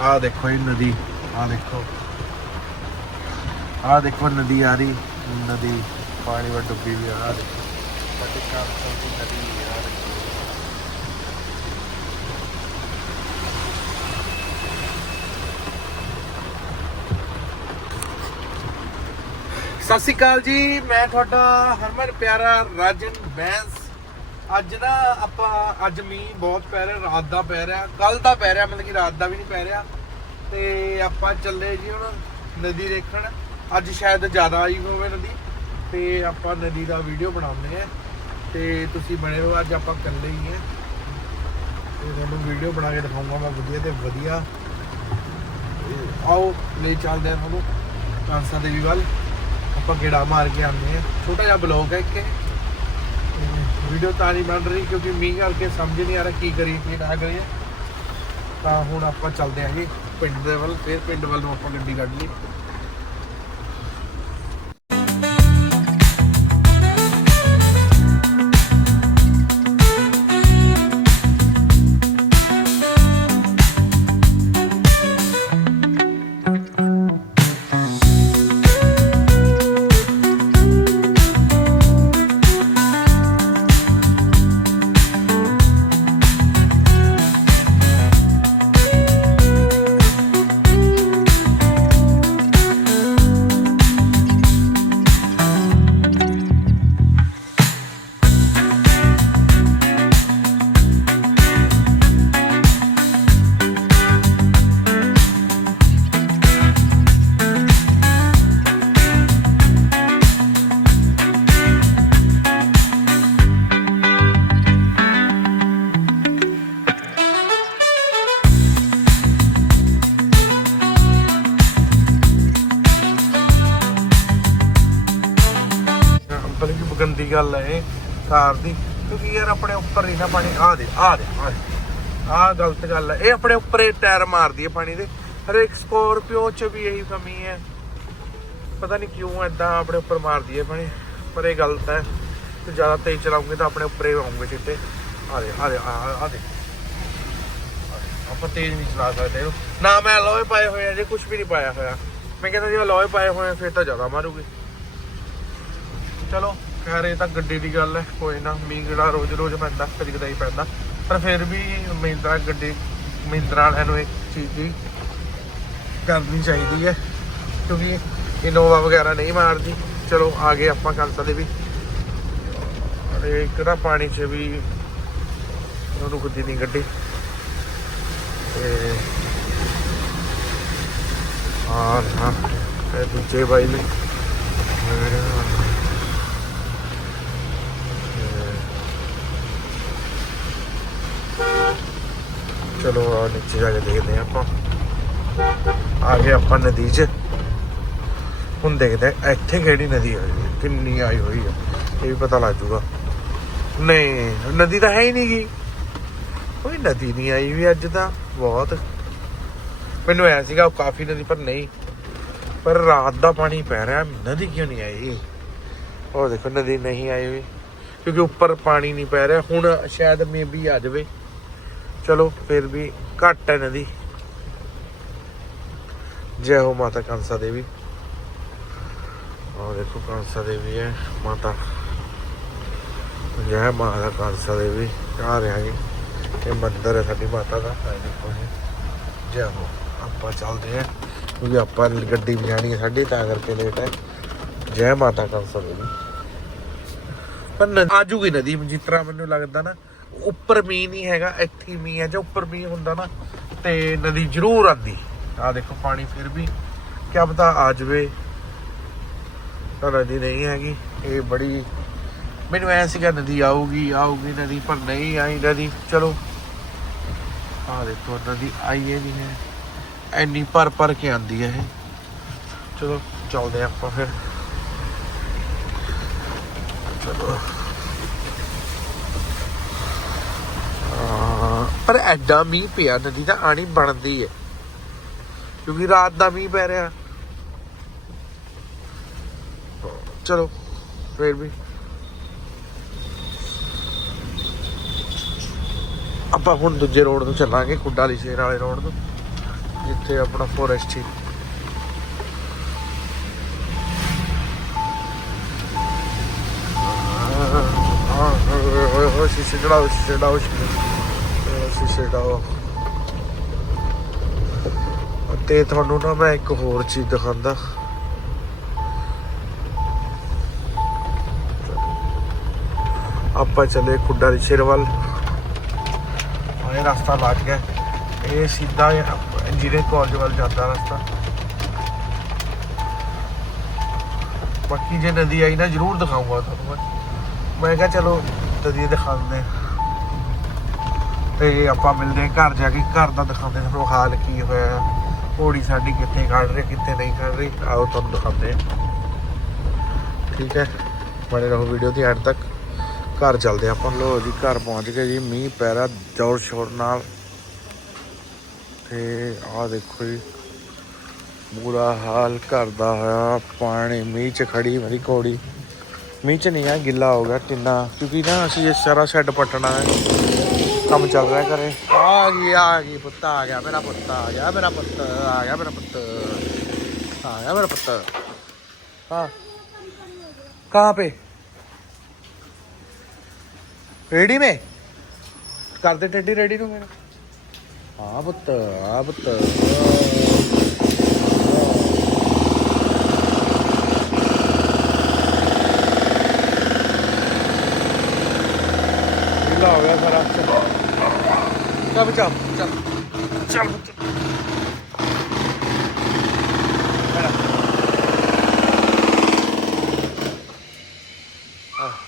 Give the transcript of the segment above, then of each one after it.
ਆਹ ਦੇਖੋ ਇਹ ਨਦੀ, ਆਹ ਦੇਖੋ। ਆਹ ਦੇਖੋ ਨਦੀ ਆ ਰਹੀ, ਨਦੀ ਪਾਣੀ ਵਿੱਚ ਡੁੱਬੀ ਵੀ ਆ, ਆਹ ਦੇਖੋ। ਸਾਡੀ ਕਾਂਸਲ ਨਦੀ ਆ ਦੇਖੋ ਸਤਿ ਸ਼੍ਰੀ ਅਕਾਲ ਜੀ, ਮੈਂ ਤੁਹਾਡਾ ਹਰਮਨ ਪਿਆਰਾ ਰਾਜਨ ਬੈਂਸ। ਅੱਜ ਨਾ ਆਪਾਂ, ਅੱਜ ਮੀਂਹ ਬਹੁਤ ਪੈ ਰਿਹਾ, ਰਾਤ ਦਾ ਪੈ ਰਿਹਾ ਕੱਲ ਦਾ ਪੈ ਰਿਹਾ, ਮਤਲਬ ਕਿ ਰਾਤ ਦਾ ਵੀ ਨਹੀਂ ਪੈ ਰਿਹਾ। ਤੇ ਆਪਾਂ ਚੱਲੇ ਜੀ ਹੁਣ ਨਦੀ ਦੇਖਣ। ਅੱਜ ਸ਼ਾਇਦ ਜ਼ਿਆਦਾ ਆਈ ਹੋਵੇ ਨਦੀ, ਤੇ ਆਪਾਂ ਨਦੀ ਦਾ ਵੀਡੀਓ ਬਣਾਉਂਦੇ ਆ ਤੇ ਤੁਸੀਂ ਬਣੇ ਰਹੋ, ਅੱਜ ਆਪਾਂ ਇਕੱਲੇ ਹੀ ਆ ਤੇ ਤੁਹਾਨੂੰ ਵੀਡੀਓ ਬਣਾ ਕੇ ਦਿਖਾਉਂਗਾ ਮੈਂ ਵਧੀਆ ਤੇ ਵਧੀਆ। ਤੇ ਆਓ, ਲੈ ਚੱਲਦੇ ਆ ਤੁਹਾਨੂੰ। ਕਾਂਸਾ ਦੇਵੀ ਵੱਲ। ਆਪਾਂ ਗੇੜਾ ਮਾਰ ਕੇ ਆਉਂਦੇ ਆ ਛੋਟਾ ਜਿਹਾ ਬਲੌਗ ਹੈ ਇੱਕ ਵੀਡੀਓ ਤਾਂ ਨਹੀਂ ਬਣ ਰਹੀ ਕਿਉਂਕਿ ਮੀਂਹ ਕਰਕੇ ਸਮਝ ਨਹੀਂ ਆ ਰਿਹਾ ਕੀ ਕਰੀਏ, ਕੀ ਨਾ ਕਰੀਏ। ਤਾਂ ਹੁਣ ਆਪਾਂ ਚੱਲਦੇ ਆਂਗੇ ਪਿੰਡ ਦੇ ਵੱਲ, ਫਿਰ ਪਿੰਡ ਵੱਲ ਨੂੰ ਆਪਾਂ ਗੱਡੀ ਕੱਢ ਲਈ। ਬੜੀ ਗੰਦੀ ਗੱਲ ਹੈ ਇਹ ਕਾਰ ਦੀ। ਕਿਉਂਕਿ ਯਾਰ ਆਪਣੇ ਉੱਪਰ ਨਹੀਂ ਨਾ ਪਾਣੀ ਆ ਦੇ ਆ ਦੇ ਆ ਆ ਗਲਤ ਗੱਲ ਹੈ ਇਹ ਆਪਣੇ ਉੱਪਰ ਟਾਇਰ ਮਾਰਦੀ ਹੈ ਪਾਣੀ ਦੇ। ਹਰੇਕ ਸਕੋਰਪੀਓ ਚ ਵੀ ਇਹੀ ਕਮੀ ਹੈ ਪਤਾ ਨਹੀਂ ਕਿਉਂ ਐਦਾਂ ਆਪਣੇ ਉੱਪਰ ਮਾਰਦੀ ਹੈ ਪਾਣੀ। ਪਰ ਇਹ ਗਲਤ ਹੈ ਤੇ ਜ਼ਿਆਦਾ ਤੇਜ਼ ਚਲਾਉਂਗੇ ਤਾਂ ਆਪਣੇ ਉੱਪਰ ਹੀ ਆਉਂਗੇ ਚਿੱਟੇ। ਆ ਦੇ ਆ ਦੇ ਆ ਦੇ। ਆਪਾਂ ਤੇਜ਼ ਨਹੀਂ ਚਲਾ ਸਕਦੇ ਨਾ ਮੈਂ ਅਲੋਏ ਪਾਏ ਹੋਏ ਆ, ਜੇ ਕੁਝ ਵੀ ਨਹੀਂ ਪਾਇਆ ਹੋਇਆ। ਮੈਂ ਕਹਿੰਦਾ ਜੇ ਅਲੋਏ ਪਾਏ ਹੋਏ ਆ, ਫਿਰ ਤਾਂ ਜ਼ਿਆਦਾ ਮਾਰੂਗੀ। ਚਲੋ, ਖੈਰ ਇਹ ਤਾਂ ਗੱਡੀ ਦੀ ਗੱਲ ਹੈ, ਕੋਈ ਨਾ, ਮੀਂਹ ਜਿਹੜਾ ਰੋਜ਼ ਰੋਜ਼ ਪੈਂਦਾ ਕਦੀ ਕਦਾਈ ਪੈਂਦਾ, ਪਰ ਫਿਰ ਵੀ ਮਹਿੰਦਰਾ ਗੱਡੀ ਮਹਿੰਦਰਾ ਵਾਲਿਆਂ ਨੂੰ ਇੱਕ ਚੀਜ਼ ਦੀ ਕਰਨੀ ਚਾਹੀਦੀ ਹੈ, ਕਿਉਂਕਿ ਇਨੋਵਾ ਵਗੈਰਾ ਨਹੀਂ ਮਾਰਦੀ। ਚਲੋ ਆ ਗਏ ਆਪਾਂ ਕੰਸਾ ਦੇ ਵੀ ਅਰੇ ਇੱਕ ਪਾਣੀ 'ਚ ਵੀ ਰੁਕਦੀ ਨਹੀਂ ਗੱਡੀ। ਤੇ ਔਰ ਹਾਂ ਦੂਜੇ ਬਾਈ ਨੇ। ਚਲੋ ਆ ਨੀਚੇ ਜਾ ਕੇ ਦੇਖਦੇ ਹਾਂ ਆਪਾਂ। ਆ ਗਏ ਆਪਾਂ ਨਦੀ 'ਚ। ਹੁਣ ਦੇਖਦੇ ਹਾਂ ਇੱਥੇ ਕਿਹੜੀ ਨਦੀ ਆਈ ਹੈ ਕਿੰਨੀ ਆਈ ਹੋਈ ਆ, ਇਹ ਵੀ ਪਤਾ ਲੱਗ ਜੂਗਾ। ਨਹੀਂ, ਨਦੀ ਤਾਂ ਹੈ ਹੀ ਨਹੀਂ ਗੀ। ਕੋਈ ਨਦੀ ਨਹੀਂ ਆਈ ਵੀ ਅੱਜ ਤਾਂ, ਬਹੁਤ। ਮੈਨੂੰ ਐ ਸੀਗਾ ਉਹ ਕਾਫੀ ਨਦੀ, ਪਰ ਨਹੀਂ। ਪਰ ਰਾਤ ਦਾ ਪਾਣੀ ਪੈ ਰਿਹਾ, ਨਦੀ ਕਿਉਂ ਨਹੀਂ ਆਈ? ਉਹ ਦੇਖੋ, ਨਦੀ ਨਹੀਂ ਆਈ ਵੀ, ਕਿਉਂਕਿ ਉੱਪਰ ਪਾਣੀ ਨਹੀਂ ਪੈ ਰਿਹਾ। ਹੁਣ ਸ਼ਾਇਦ ਮੇਬੀ ਆ ਜਾਵੇ। ਚਲੋ, ਫਿਰ ਵੀ ਘੱਟ ਹੈ ਨਦੀ ਜੈ ਹੋ ਮਾਤਾ ਕੰਸਾ ਦੇਵੀ। ਆਹ ਦੇਖੋ, ਕੰਸਾ ਦੇਵੀ ਹੈ, ਮਾਤਾ। ਜੈ ਮਾਤਾ ਕੰਸਾ ਦੇਵੀ, ਆ ਰਿਹਾ ਜੀ। ਇਹ ਮੰਦਰ ਹੈ ਸਾਡੀ ਮਾਤਾ ਦਾ। ਆ ਦੇਖੋ ਇਹ। ਜੈ ਹੋ, ਆਪਾਂ ਚੱਲਦੇ ਹਾਂ। ਕਿਉਂਕਿ ਆਪਾਂ ਗੱਡੀ ਵਜਾਣੀ ਹੈ ਸਾਡੀ, ਤਾਂ ਕਰਕੇ ਲੇਟ ਹੈ। ਜੈ ਮਾਤਾ ਕੰਸਾ ਦੇਵੀ। ਪਰ ਆਜੂਗੀ ਨਦੀ, ਜਿਸ ਮੈਨੂੰ ਲੱਗਦਾ ਨਾ ਉੱਪਰ ਮੀਂਹ ਨਹੀਂ ਹੈਗਾ, ਇੱਥੇ ਮੀਂਹ ਹੈ, ਜੇ ਉੱਪਰ ਮੀਂਹ ਹੁੰਦਾ ਨਾ ਤੇ ਨਦੀ ਜ਼ਰੂਰ ਆਂਦੀ ਆ ਦੇਖੋ ਪਾਣੀ ਫਿਰ ਵੀ, ਕਿਆ ਪਤਾ ਆ ਜਾਵੇ। ਤਾਂ ਨਦੀ ਨਹੀਂ ਹੈਗੀ, ਇਹ ਬੜੀ, ਮੈਨੂੰ ਐ ਸੀਗਾ ਨਦੀ ਆਊਗੀ ਆਊਗੀ ਨਦੀ, ਪਰ ਨਹੀਂ ਆਈ ਨਦੀ। ਚਲੋ ਆ ਦੇਖੋ ਨਦੀ ਆਈ ਹੈ ਨਹੀਂ ਹੈ। ਐਨੀ ਭਰ ਭਰ ਕੇ ਆਂਦੀ ਹੈ ਇਹ। ਚਲੋ, ਚੱਲਦੇ ਹਾਂ ਆਪਾਂ ਫਿਰ। ਚਲੋ ਆ, ਪਰ ਐਡਾ ਮੀਂਹ ਪਿਆ ਨਦੀ ਦਾ ਆਣੀ ਬਣਦੀ ਹੈ ਕਿਉਂਕਿ ਰਾਤ ਦਾ ਮੀਂਹ ਪੈ ਰਿਹਾ ਚਲੋ ਫਿਰ ਵੀ ਆਪਾਂ ਹੁਣ ਦੂਜੇ ਰੋਡ ਤੋਂ ਚੱਲਾਂਗੇ ਕੁੱਡਾ ਵਾਲੀ ਸ਼ੇਰ ਵਾਲੇ ਰੋਡ ਤੋਂ ਜਿੱਥੇ ਆਪਣਾ ਫੋਰੈਸਟ ਸੀ ਓਏ ਸ਼ੀਸ਼ੇ ਚੜਾਓ ਸ਼ੀਸ਼ੇ ਚੜਾਓ ਸ਼ੀਸ਼ੇ ਚੜਾਓ ਤੇ ਤੁਹਾਨੂੰ ਨਾ ਮੈਂ ਇੱਕ ਹੋਰ ਚੀਜ਼ ਦਿਖਾਉਂਦਾ। ਆਪਾਂ ਚੱਲੇ ਖੁੱਡਾ ਰਿਸ਼ੇਰ ਵੱਲ ਆਏ ਰਸਤਾ ਲੱਗ ਗਿਆ। ਇਹ ਸਿੱਧਾ ਇੰਜੀਨੀਅਰਿੰਗ ਕਾਲਜ ਵੱਲ ਜਾਂਦਾ ਰਸਤਾ। ਬਾਕੀ ਜੇ ਨਦੀ ਆਈ ਨਾ ਜ਼ਰੂਰ ਦਿਖਾਊਂਗਾ ਤੁਹਾਨੂੰ ਮੈਂ। ਕਿਹਾ ਚਲੋ ਨਦੀ ਦਿਖਾ ਦਿੰਦੇ ਤੇ ਆਪਾਂ ਮਿਲਦੇ ਹਾਂ ਘਰ ਜਾ ਕੇ, ਘਰ ਦਾ ਦਿਖਾਉਂਦੇ ਤੁਹਾਨੂੰ ਹਾਲ ਕੀ ਹੋਇਆ। ਘੋੜੀ ਸਾਡੀ ਕਿੱਥੇ ਖੜ ਰਹੀ ਕਿੱਥੇ ਨਹੀਂ ਖੜ ਰਹੀ। ਆਓ ਤੁਹਾਨੂੰ ਦਿਖਾਉਂਦੇ ਠੀਕ ਹੈ, ਬਣੇ ਰਹੋ ਵੀਡੀਓ ਦੀ ਐਂਡ ਤੱਕ। ਘਰ ਚੱਲਦੇ ਆਪਾਂ। ਲੋ ਜੀ, ਘਰ ਪਹੁੰਚ ਗਏ ਜੀ। ਮੀਂਹ ਪੈ ਰਿਹਾ ਜ਼ੋਰ ਸ਼ੋਰ ਨਾਲ। ਤੇ ਆਹ ਦੇਖੋ ਜੀ ਬੁਰਾ ਹਾਲ ਘਰ ਦਾ ਹੋਇਆ। ਪਾਣੀ ਮੀਂਹ ਚ ਖੜੀ ਮੇਰੀ ਘੋੜੀ। ਮੀਂਹ ਚ ਨਹੀਂ ਆ, ਗਿੱਲਾ ਹੋ ਗਿਆ ਟਿੰਨਾ। ਕਿਉਂਕਿ ਨਾ ਅਸੀਂ ਇਹ ਸਾਰਾ ਸ਼ੈੱਡ ਪੱਟਣਾ ਹੈ। ਕੰਮ ਚੱਲ ਰਿਹਾ ਘਰੇ ਆ ਗਈ ਆ ਗਈ ਪੁੱਤ ਆ ਗਿਆ ਮੇਰਾ ਪੁੱਤ ਆ ਗਿਆ ਮੇਰਾ ਪੁੱਤ ਆ ਗਿਆ ਮੇਰਾ ਪੁੱਤ ਆ ਗਿਆ ਮੇਰਾ ਪੁੱਤ ਹਾਂ कहाँ पे रेडी में कर दे टेडी रेडी ਨੂੰ ਮੇਰਾ ਹਾਂ ਪੁੱਤ ਆ ਪੁੱਤ ਢੀਲਾ ਹੋ ਗਿਆ ਸਾਰਾ ਚੱਲ ਬਚਾ ਚੱਲ ਚੱਲ।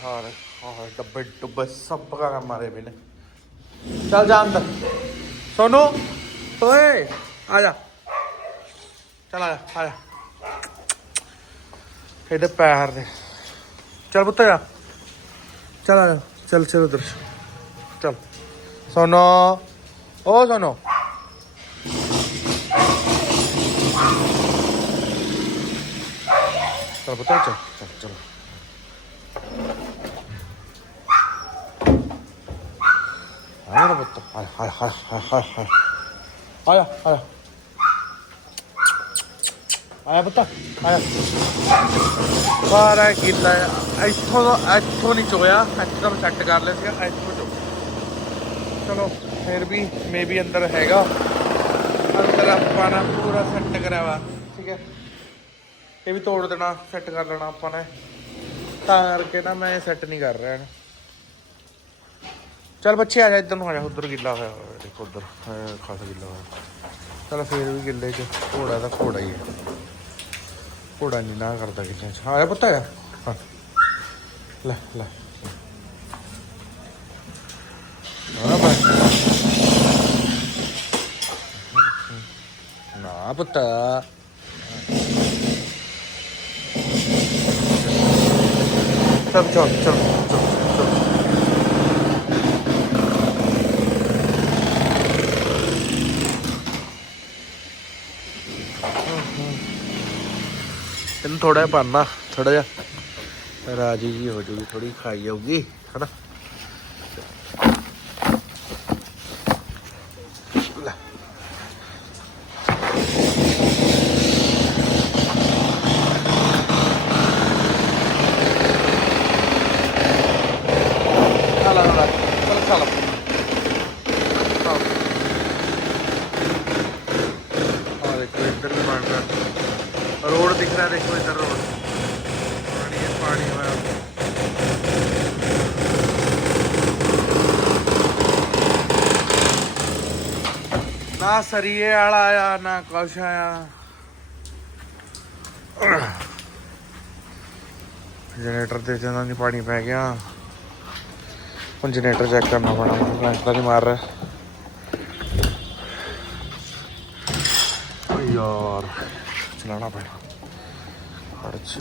ਹਾਰ ਹਾਰ ਡੱਬੇ ਡੁੱਬੇ ਸਭ ਭਗਾ ਮਾਰੇ ਬਿਨੇ ਚੱਲ ਜਾ ਅੰਦਰ। ਸੋਨੂ, ਓਏ, ਆ ਜਾ। ਚੱਲ ਆ ਜਾ ਆ ਜਾ। ਇਹਦੇ ਪੈਰ ਦੇ। ਚੱਲ ਪੁੱਤ ਜਾ ਚੱਲ ਆ ਜਾ। ਚੱਲ ਚੱਲ ਉਧਰ। ਚੱਲ। ਸੋਨੂ। ਉਹ ਸੁਣੋ ਚੱਲ ਪੁੱਤ ਚੱਲ ਚੱਲ ਚੱਲ ਆਇਆ ਨਾ ਹਾਏ ਹਾਏ ਹਾਏ ਹਾਏ ਹਾਏ ਆਇਆ ਆਇਆ ਆਇਆ ਪੁੱਤ ਆਇਆ ਸਾਰਾ ਕੀਤਾ ਇੱਥੋਂ ਦਾ ਇੱਥੋਂ ਨਹੀਂ ਚੋਇਆ ਇੱਥੋਂ ਸੈੱਟ ਕਰ ਲਿਆ ਸੀਗਾ ਇੱਥੋਂ ਚੋ ਚਲੋ ਫਿਰ ਵੀ ਮੇਬੀ ਅੰਦਰ ਹੈਗਾ। ਅੰਦਰ ਆਪਾਂ ਨਾ ਪੂਰਾ ਸੈੱਟ ਕਰਿਆ ਠੀਕ ਹੈ। ਇਹ ਵੀ ਤੋੜ ਦੇਣਾ ਸੈੱਟ ਕਰ ਲੈਣਾ ਆਪਾਂ ਨੇ। ਤਾਂ ਕਰਕੇ ਨਾ ਮੈਂ ਸੈੱਟ ਨਹੀਂ ਕਰ ਰਿਹਾ ਇਹਨੂੰ। ਚੱਲ ਬੱਚੇ ਆ ਜਾ, ਇੱਧਰ ਨੂੰ ਆ ਜਾ, ਉਧਰ ਗਿੱਲਾ ਹੋਇਆ ਹੋਇਆ, ਦੇਖੋ ਉਧਰ ਖਾਸਾ ਗਿੱਲਾ ਹੋਇਆ। ਚਲ ਫੇਰ ਵੀ ਗਿੱਲੇ ਚ, ਘੋੜਾ ਦਾ ਘੋੜਾ ਹੀ ਹੈ। ਘੋੜਾ ਨਹੀਂ ਨਾ ਕਰਦਾ ਕਿਤੇ। ਆ ਆਇਆ ਪੁੱਤ ਆਇਆ ਲੈ ਲੈ ਨਾ ਬਸ ਨਾ ਪੁੱਤ। ਚੱਲ ਚੱਲ ਚੱਲ ਚੱਲ ਥੋੜਾ ਜਿਹਾ ਪਾਣਾ ਥੋੜਾ ਜਿਹਾ। ਰਾਜੀ ਜੀ ਹੋ ਜੂਗੀ ਥੋੜੀ ਖਾਈ ਜਾਊਗੀ, ਹਨਾ? ਨਾ ਸਰੀਏ ਵਾਲਾ ਆਇਆ ਨਾ ਕੁਛ ਆਇਆ ਜਨਰੇਟਰ ਤੇ ਜਦੋਂ ਨਹੀਂ ਪਾਣੀ ਪੈ ਗਿਆ, ਹੁਣ ਜਨਰੇਟਰ ਚੈੱਕ ਕਰਨਾ ਪੈਣਾ ਮੈਨੂੰ ਦਾ ਤਾਂ ਨਹੀਂ ਮਾਰ। ਰਿਹਾ ਯਾਰ ਚਲਾਣਾ ਪੈਣਾ। ਹੜ ਚ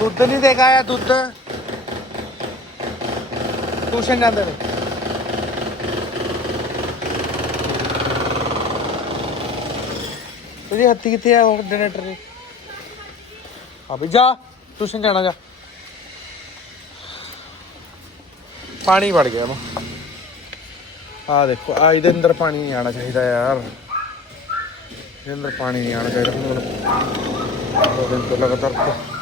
ਦੁੱਧ ਨਹੀਂ ਦੇਗਾ ਕੇ ਦੁੱਧ। ਟਿਊਸ਼ਨ ਜਾਂਦੇ ਨੇ। ਉਹਦੀ ਹੱਥੀ ਕਿੱਥੇ ਆ ਉਹ ਜਨਰੇਟਰ ਦੀ ਆ ਵੀ ਜਾ, ਟਿਊਸ਼ਨ ਜਾਣਾ ਜਾ। ਪਾਣੀ ਵੜ ਗਿਆ ਆ ਦੇਖੋ, ਆ ਇਹਦੇ ਅੰਦਰ ਪਾਣੀ ਨਹੀਂ ਆਣਾ ਚਾਹੀਦਾ ਯਾਰ। ਇਹਦੇ ਅੰਦਰ ਪਾਣੀ ਨਹੀਂ ਆਣਾ ਚਾਹੀਦਾ ਹੁਣ। ਦੋ ਦਿਨ ਤੋਂ ਲਗਾਤਾਰ।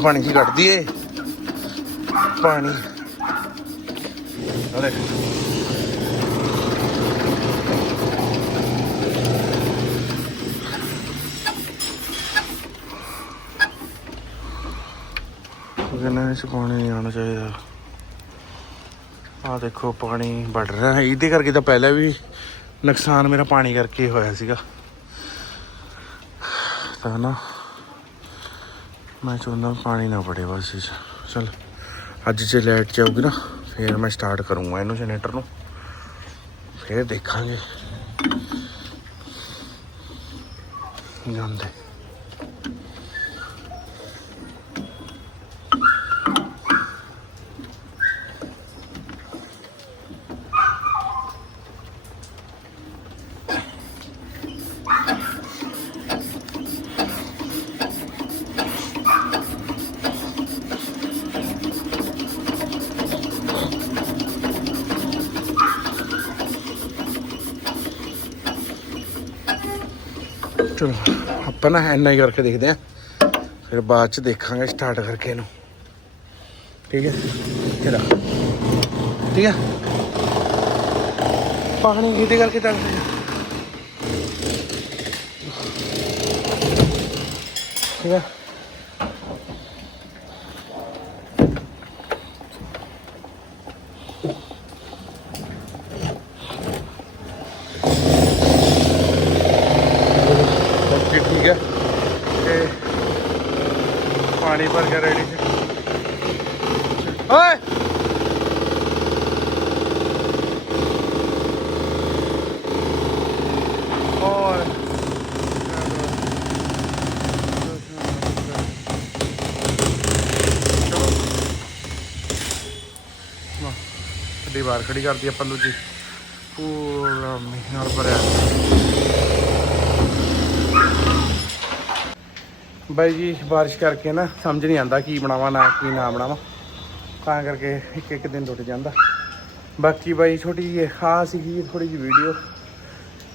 ਪਾਣੀ ਕੀ ਕੱਢਦੀ ਏ। ਪਾਣੀ। ਆ ਕਹਿੰਦਾ ਇਸ ਪਾਣੀ ਨਹੀਂ ਆਉਣਾ ਚਾਹੀਦਾ। ਆ ਦੇਖੋ ਪਾਣੀ ਵੱਢ ਰਿਹਾ ਹੈ। ਇਹਦੇ ਕਰਕੇ ਤਾਂ ਪਹਿਲਾਂ ਵੀ ਨੁਕਸਾਨ ਮੇਰਾ ਪਾਣੀ ਕਰਕੇ ਹੋਇਆ ਸੀਗਾ। ਤਾਂ ਨਾ ਮੈਂ ਚਾਹੁੰਦਾ ਪਾਣੀ ਨਾ ਪੜੇ ਬਸ ਇਸ ਚਲ, ਅੱਜ ਜੇ ਲਾਈਟ ਜਾਊਗੀ ਨਾ, ਫਿਰ ਮੈਂ ਸਟਾਰਟ ਕਰੂੰਗਾ ਇਹਨੂੰ ਜਨਰੇਟਰ ਨੂੰ। ਫਿਰ ਦੇਖਾਂਗੇ। ਜਾਂਦੇ। ਚਲੋ, ਆਪਾਂ ਨਾ ਇੰਨਾ ਹੀ ਕਰਕੇ ਦੇਖਦੇ ਆ ਫਿਰ ਬਾਅਦ ਚ ਦੇਖਾਂਗੇ ਸਟਾਰਟ ਕਰਕੇ ਇਹਨੂੰ। ਠੀਕ ਹੈ? ਚਲੋ ਠੀਕ ਹੈ? ਪਾਣੀ ਕਿਹਦੇ ਕਰਕੇ ਚੱਲ ਰਿਹਾ ਠੀਕ ਹੈ ਸਬਜ਼ੀ ਠੀਕ ਹੈ ਤੇ ਪਾਣੀ ਭਰ ਕੇ ਰੈਡੀ ਓਏ! ਓਏ ਗੱਡੀ ਬਾਹਰ ਖੜੀ ਕਰਦੀ ਆਪਾਂ ਦੂਜੀ। ਪੂਰਾ ਮੀਂਹ ਨਾਲ ਭਰਿਆ। ਬਾਈ ਜੀ, ਬਾਰਿਸ਼ ਕਰਕੇ ਨਾ ਸਮਝ ਨਹੀਂ ਆਂਦਾ ਕੀ ਬਣਾਵਾਂ, ਨਾ ਕੀ ਨਾ ਬਣਾਵਾਂ। ਤਾਂ ਕਰਕੇ ਇੱਕ ਇੱਕ ਦਿਨ ਟੁੱਟ ਜਾਂਦਾ। ਬਾਕੀ ਬਾਈ, ਛੋਟੀ ਜਿਹੀ ਹਾਂ ਸੀਗੀ ਥੋੜੀ ਜਿਹੀ ਵੀਡੀਓ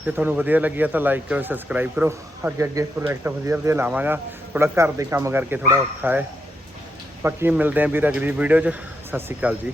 ਜੇ ਤੁਹਾਨੂੰ ਵਧੀਆ ਲੱਗੀ ਆ ਤਾਂ ਲਾਈਕ ਕਰੋ ਸਬਸਕ੍ਰਾਈਬ ਕਰੋ। ਅੱਗੇ ਅੱਗੇ ਪ੍ਰੋਜੈਕਟ ਵਧੀਆ ਵਧੀਆ ਲਾਵਾਂਗਾ। ਥੋੜਾ ਘਰ ਦੇ ਕੰਮ ਕਰਕੇ ਥੋੜਾ ਔਖਾ ਹੈ। ਬਾਕੀ ਮਿਲਦੇ ਆਂ ਵੀਰ ਅਗਲੀ ਵੀਡੀਓ 'ਚ। ਸਤਿ ਸ਼੍ਰੀ ਅਕਾਲ ਜੀ।